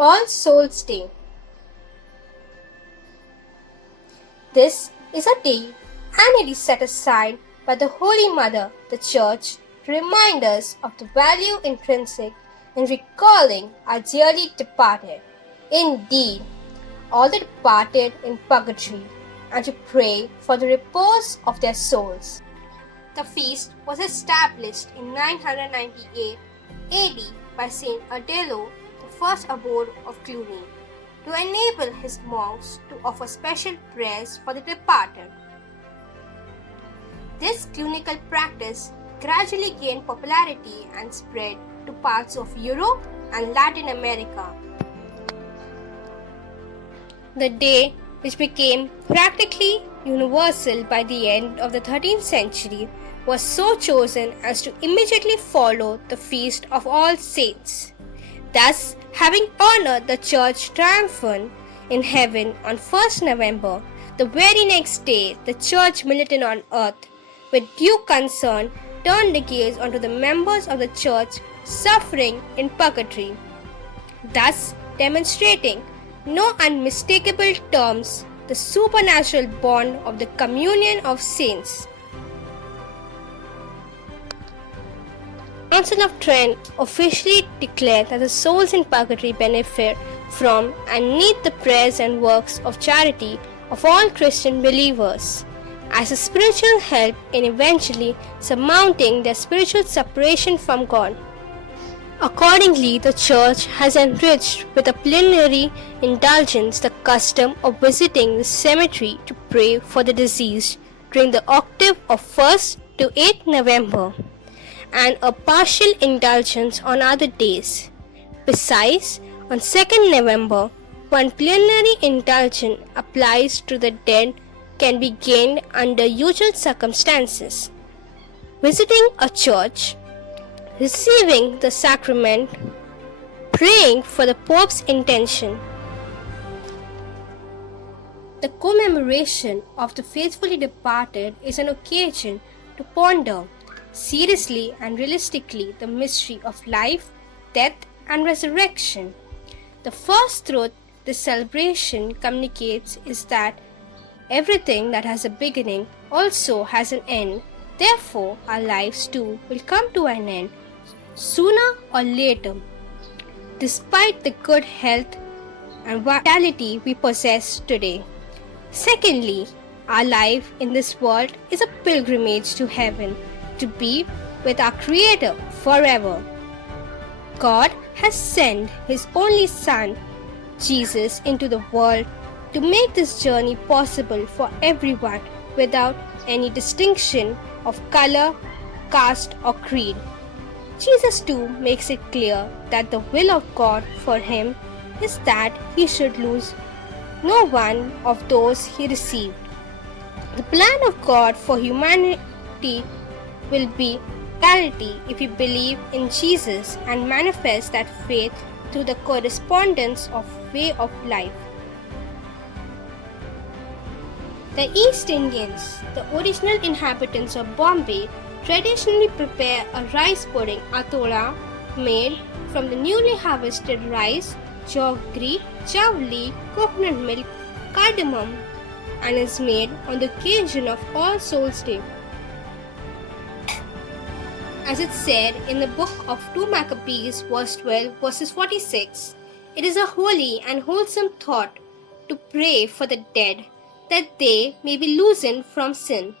All Souls Day. This is a day annually set aside by the Holy Mother, the Church, to remind us of the value intrinsic in recalling our dearly departed, indeed, all the departed in purgatory, and to pray for the repose of their souls. The feast was established in 998 AD by Saint Adelo, the first abbot of Cluny, to enable his monks to offer special prayers for the departed. This clinical practice gradually gained popularity and spread to parts of Europe and Latin America. The day, which became practically universal by the end of the 13th century, was so chosen as to immediately follow the Feast of All Saints. Thus, having honored the Church triumphant in heaven on 1st November, the very next day the Church militant on earth, with due concern, turned the gaze onto the members of the Church suffering in purgatory, thus demonstrating no unmistakable terms the supernatural bond of the communion of saints. Council of Trent officially declared that the souls in purgatory benefit from and need the prayers and works of charity of all Christian believers as a spiritual help in eventually surmounting their spiritual separation from God. Accordingly, the Church has enriched with a plenary indulgence the custom of visiting the cemetery to pray for the deceased during the octave of 1st to 8th November, and a partial indulgence on other days. Besides, on 2nd November, one plenary indulgence applies to the dead can be gained under usual circumstances. Visiting a church, receiving the sacrament, praying for the Pope's intention. The commemoration of the faithfully departed is an occasion to ponder seriously and realistically the mystery of life, death, and resurrection. The first truth this celebration communicates is that everything that has a beginning also has an end. Therefore, our lives too will come to an end sooner or later, despite the good health and vitality we possess today. Secondly, our life in this world is a pilgrimage to heaven, to be with our Creator forever. God has sent His only Son, Jesus, into the world to make this journey possible for everyone without any distinction of color, caste, or creed. Jesus too makes it clear that the will of God for him is that he should lose no one of those he received. The plan of God for humanity will be reality if we believe in Jesus and manifest that faith through the correspondence of way of life. The East Indians, the original inhabitants of Bombay, traditionally prepare a rice pudding athola made from the newly harvested rice, jaggery, chavli, coconut milk, cardamom, and is made on the occasion of All Souls Day. As it said in the book of 2 Maccabees, verse 12, verses 46, it is a holy and wholesome thought to pray for the dead, that they may be loosened from sin.